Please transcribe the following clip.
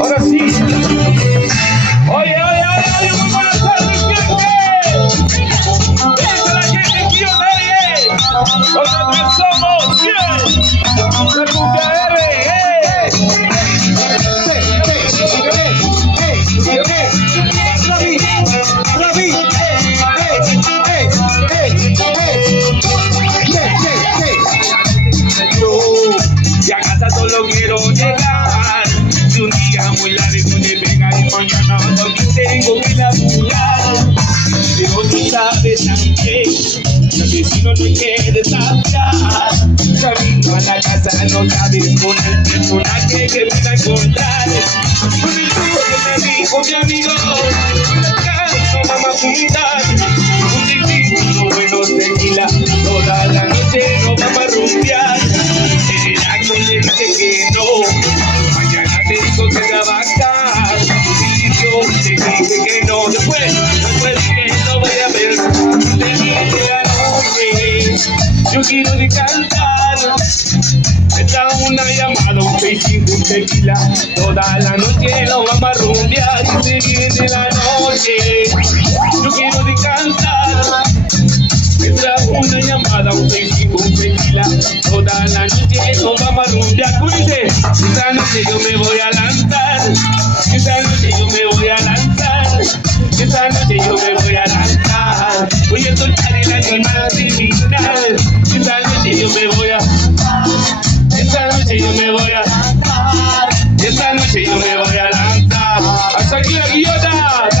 Ahora sí. Oye, muy buenas tardes, gente. Dice la gente que yo nadie. Nosotros somos bien. La cumbia y a casa solo quiero llegar. Y un día muy largo de pegar y mañana lo que tengo que laburar. Pero tú sabes también, el vecino no quiere desafiar. Camino a la casa no sabes con el personaje que me va a encontrar. Con el tío que me dijo mi amigo, la casa vamos a juntar. Un discípulo bueno tequila, toda la noche nos vamos a rumbear. En el acto le dije que no, mañana tengo que trabajar. Y yo te dije que no, después que no voy a ver. Te viene la noche, yo quiero descansar. Está una llamada, un pechín, un tequila. Toda la noche nos vamos a rumbear. Y se viene la noche, yo quiero descansar. Entra una llamada, un pechín, un tequila. Toda la noche nos vamos a rumbear. Cuídate, esta noche yo me voy a lanzar. Esta noche yo me voy a lanzar. Esta noche yo me voy a lanzar. Voy a soltar el animal criminal. Esta noche yo me voy a. Esta noche yo me voy a. Esta noche yo me voy a lanzar. Hasta aquí la guillota.